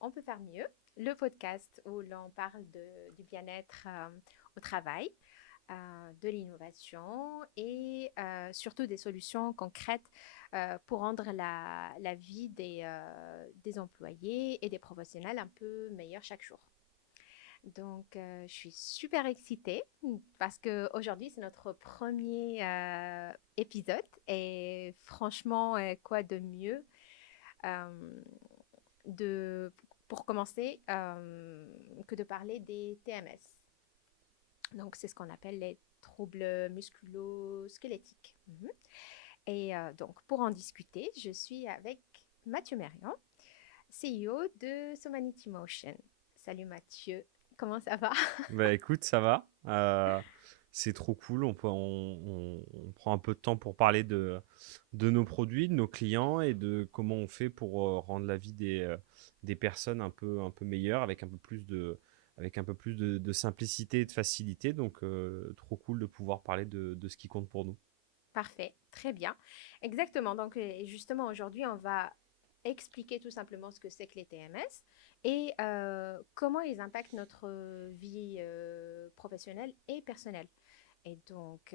On peut faire mieux, le podcast où l'on parle du bien-être au travail, de l'innovation et surtout des solutions concrètes pour rendre la vie des employés et des professionnels un peu meilleure chaque jour. Donc, je suis super excitée parce qu'aujourd'hui, c'est notre premier épisode et franchement, quoi de mieux euh, de, pour commencer que de parler des TMS. Donc, c'est ce qu'on appelle les troubles musculo-squelettiques. Et donc, pour en discuter, je suis avec Mathieu Mérion, CEO de Somanity Motion. Salut Mathieu, comment ça va? Bah écoute, ça va. C'est trop cool. On prend un peu de temps pour parler de nos produits, de nos clients et de comment on fait pour rendre la vie des personnes un peu meilleure avec un peu plus de simplicité et de facilité. Donc, trop cool de pouvoir parler de ce qui compte pour nous. Parfait, très bien. Exactement. Donc, justement, aujourd'hui, on va expliquer tout simplement ce que c'est que les TMS et comment ils impactent notre vie professionnelle et personnelle. Et donc,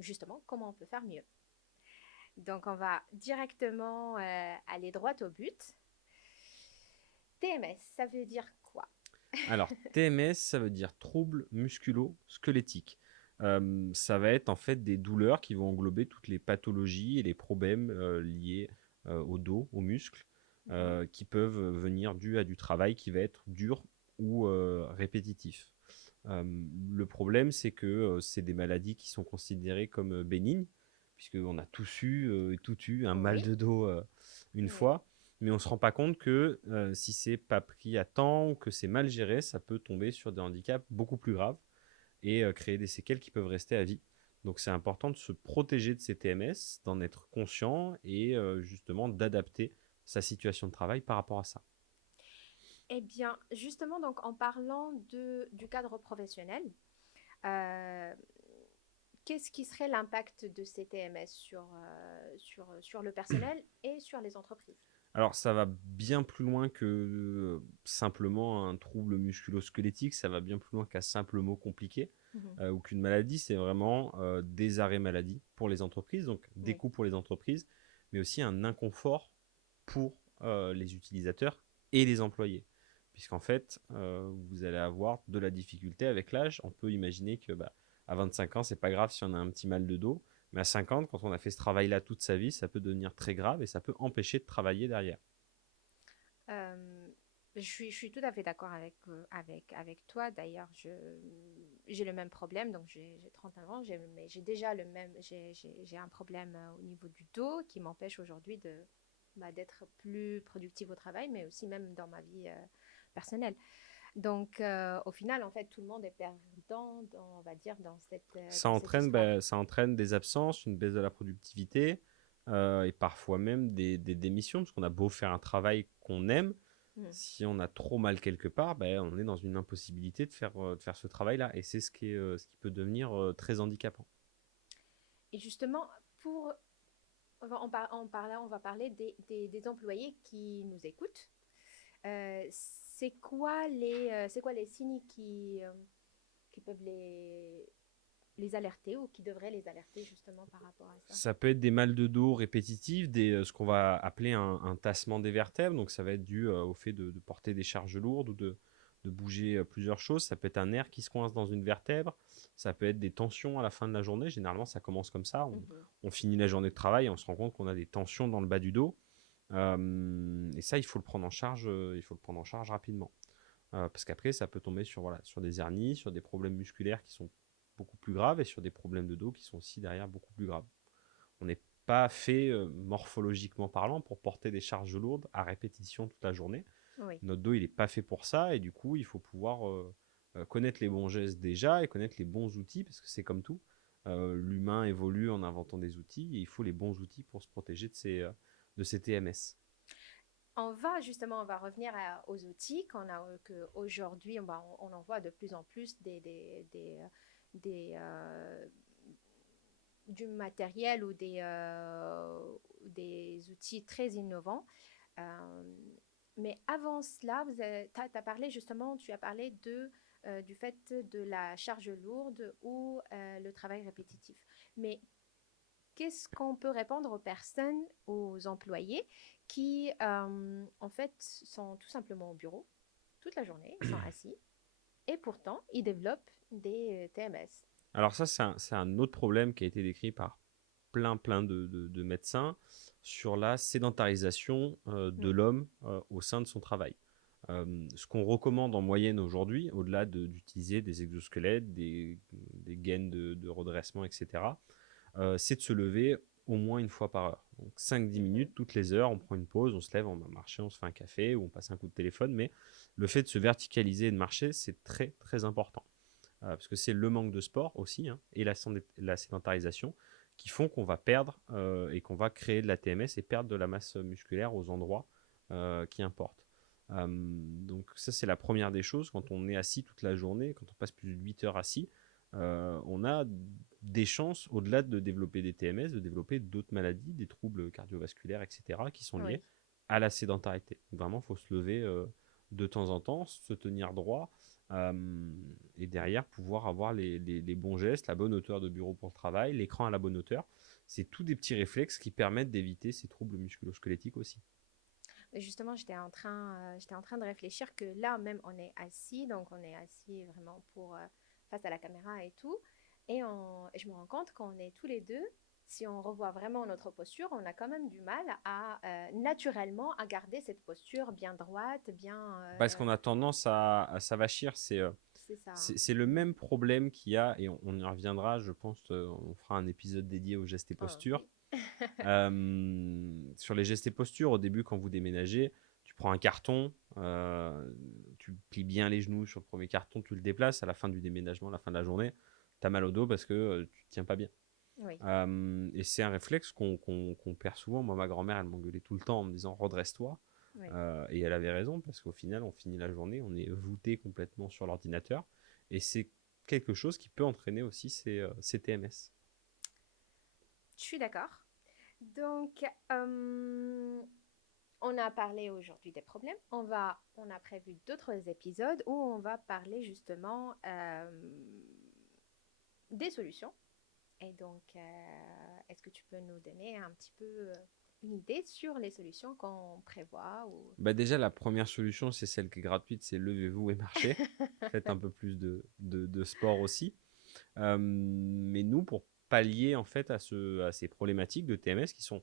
justement, comment on peut faire mieux. Donc, on va directement aller droit au but. TMS, ça veut dire quoi? Alors, TMS, ça veut dire trouble musculo-squelettique. Ça va être en fait des douleurs qui vont englober toutes les pathologies et les problèmes liés au dos, aux muscles, Mhm. qui peuvent venir dû à du travail qui va être dur ou répétitif. Euh, le problème, c'est que c'est des maladies qui sont considérées comme bénignes, puisqu'on a tous eu un mal Oui, de dos une oui. fois, mais on ne se rend pas compte que si c'est pas pris à temps ou que c'est mal géré, ça peut tomber sur des handicaps beaucoup plus graves et créer des séquelles qui peuvent rester à vie. Donc c'est important de se protéger de ces TMS, d'en être conscient et justement d'adapter sa situation de travail par rapport à ça. Eh bien, justement, donc en parlant du cadre professionnel, euh, qu'est-ce qui serait l'impact de ces TMS sur le personnel et sur les entreprises? Alors, ça va bien plus loin que simplement un trouble musculo-squelettique, ça va bien plus loin qu'un simple mot compliqué Mhm. ou qu'une maladie, c'est vraiment des arrêts maladie pour les entreprises, donc des Oui. coûts pour les entreprises, mais aussi un inconfort pour les utilisateurs et les employés. Puisqu'en fait, vous allez avoir de la difficulté avec l'âge. On peut imaginer que à 25 ans, c'est pas grave si on a un petit mal de dos, mais à 50, quand on a fait ce travail-là toute sa vie, ça peut devenir très grave et ça peut empêcher de travailler derrière. Euh, je suis tout à fait d'accord avec toi. D'ailleurs, j'ai le même problème. Donc, j'ai 39 ans, mais j'ai déjà le même, j'ai un problème au niveau du dos qui m'empêche aujourd'hui d'être plus productive au travail, mais aussi même dans ma vie personnelle. Donc, au final, en fait, tout le monde est perdant, on va dire, dans cette histoire. Ça entraîne des absences, une baisse de la productivité et parfois même des démissions, parce qu'on a beau faire un travail qu'on aime, Mm. si on a trop mal quelque part, on est dans une impossibilité de faire ce travail-là. Et c'est ce qui peut devenir très handicapant. Et justement, pour on va parler des employés qui nous écoutent. C'est quoi les signes qui peuvent les alerter ou qui devraient les alerter justement par rapport à ça? Ça peut être des mal de dos répétitifs, ce qu'on va appeler un tassement des vertèbres. Donc ça va être dû au fait de porter des charges lourdes ou de bouger plusieurs choses. Ça peut être un nerf qui se coince dans une vertèbre. Ça peut être des tensions à la fin de la journée. Généralement, ça commence comme ça. Mhm. On finit la journée de travail et on se rend compte qu'on a des tensions dans le bas du dos. Et ça, il faut le prendre en charge. Il faut le prendre en charge rapidement. Parce qu'après, ça peut tomber sur, voilà, sur des hernies, sur des problèmes musculaires qui sont beaucoup plus graves et sur des problèmes de dos qui sont aussi derrière beaucoup plus graves. On n'est pas fait morphologiquement parlant pour porter des charges lourdes à répétition toute la journée. Oui. Notre dos, il n'est pas fait pour ça et du coup, il faut pouvoir connaître les bons gestes déjà et connaître les bons outils parce que c'est comme tout. L'humain évolue en inventant des outils et il faut les bons outils pour se protéger de ces TMS. On va revenir aux outils qu'aujourd'hui, on en voit de plus en plus des, du matériel ou des outils très innovants. Euh, Mais avant cela, tu as parlé justement, tu as parlé du fait de la charge lourde ou le travail répétitif. Mais qu'est-ce qu'on peut répondre aux personnes, aux employés qui, en fait, sont tout simplement au bureau toute la journée, ils sont assis, et pourtant, ils développent des TMS. Alors ça, c'est un autre problème qui a été décrit par plein de médecins sur la sédentarisation de Mm. l'homme au sein de son travail. Ce qu'on recommande en moyenne aujourd'hui, au-delà d'utiliser des exosquelettes, des gaines de redressement, etc., c'est de se lever au moins une fois par heure. Donc 5-10 Mhm. minutes, toutes les heures, on prend une pause, on se lève, on va marcher, on se fait un café ou on passe un coup de téléphone. Mais le fait de se verticaliser et de marcher, c'est très très important. Parce que c'est le manque de sport aussi, hein, et la sédentarisation qui font qu'on va perdre et qu'on va créer de la TMS et perdre de la masse musculaire aux endroits qui importent. Donc ça, c'est la première des choses. Quand on est assis toute la journée, quand on passe plus de 8 heures assis, on a des chances, au-delà de développer des TMS, de développer d'autres maladies, des troubles cardiovasculaires, etc., qui sont liés Oui. à la sédentarité. Donc vraiment, il faut se lever de temps en temps, se tenir droit, euh, et derrière pouvoir avoir les bons gestes, la bonne hauteur de bureau pour le travail, l'écran à la bonne hauteur. C'est tous des petits réflexes qui permettent d'éviter ces troubles musculo-squelettiques aussi. Justement, j'étais en train de réfléchir que là même, on est assis, donc on est assis vraiment face à la caméra et tout. Et je me rends compte qu'on est tous les deux, si on revoit vraiment notre posture, on a quand même du mal naturellement à garder cette posture bien droite, bien... Parce qu'on a tendance à s'avachir, c'est ça. c'est le même problème qu'il y a, et on y reviendra, je pense, on fera un épisode dédié aux gestes et Oh, postures. oui. Sur les gestes et postures, au début, quand vous déménagez, tu prends un carton, tu plies bien les genoux sur le premier carton, tu le déplaces. À la fin du déménagement, à la fin de la journée, tu as mal au dos parce que tu ne tiens pas bien. Oui. Et c'est un réflexe qu'on perd souvent. Moi, ma grand-mère, elle m'engueulait tout le temps en me disant redresse-toi. Oui. Et elle avait raison parce qu'au final, on finit la journée, on est voûté complètement sur l'ordinateur. Et c'est quelque chose qui peut entraîner aussi ces TMS. Je suis d'accord. Donc, on a parlé aujourd'hui des problèmes. On a prévu d'autres épisodes où on va parler justement des solutions. Et donc, est-ce que tu peux nous donner un petit peu une idée sur les solutions qu'on prévoit ou... Bah déjà, la première solution, c'est celle qui est gratuite, c'est levez-vous et marchez. Faites un peu plus de sport aussi. Mais nous, pour pallier en fait à ces problématiques de TMS qui sont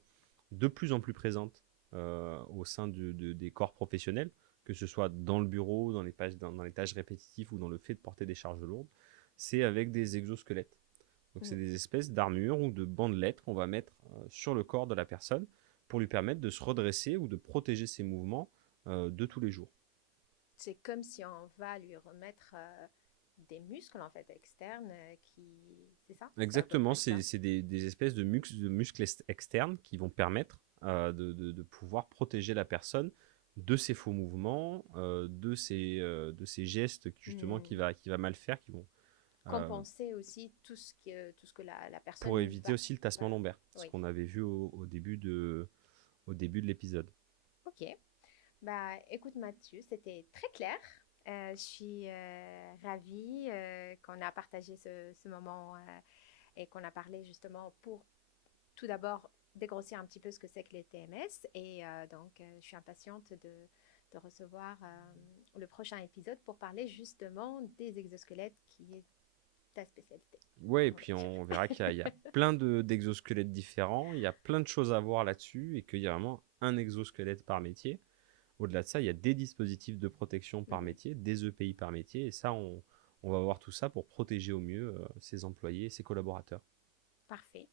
de plus en plus présentes au sein des corps professionnels, que ce soit dans le bureau, dans les tâches répétitives ou dans le fait de porter des charges lourdes, c'est avec des exosquelettes. Donc c'est Mm. des espèces d'armures ou de bandelettes qu'on va mettre sur le corps de la personne pour lui permettre de se redresser ou de protéger ses mouvements de tous les jours. C'est comme si on va lui remettre des muscles en fait externes C'est ça? C'est à peu Exactement, près ça. c'est des espèces de muscles externes qui vont permettre de pouvoir protéger la personne de ses faux mouvements, de ces gestes justement Mm. qui va mal faire, qui vont euh, Compenser aussi tout ce que la pour personne éviter aussi le tassement va... lombaire, ce Oui. qu'on avait vu au début de l'épisode. Ok. Bah, écoute Mathieu, c'était très clair. Je suis ravie qu'on a partagé ce moment et qu'on a parlé justement pour tout d'abord dégrossir un petit peu ce que c'est que les TMS. Et donc, je suis impatiente de recevoir le prochain épisode pour parler justement des exosquelettes qui est ta spécialité, Ouais, et on va puis dire. on verra qu'il y a plein d'exosquelettes différents, il y a plein de choses à voir là-dessus, et qu'il y a vraiment un exosquelette par métier. Au-delà de ça, il y a des dispositifs de protection par Mhm. métier, des EPI par métier, et ça, on va voir tout ça pour protéger au mieux ses employés et ses collaborateurs. Parfait.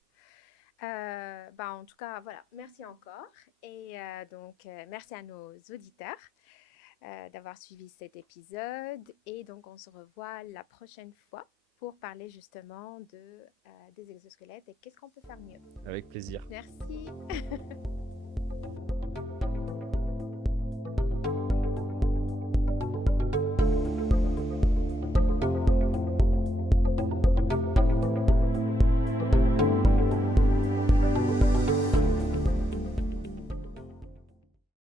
Bah, en tout cas, voilà, merci encore. Et donc, merci à nos auditeurs d'avoir suivi cet épisode. Et donc, on se revoit la prochaine fois pour parler justement des exosquelettes et qu'est-ce qu'on peut faire mieux. Avec plaisir. Merci.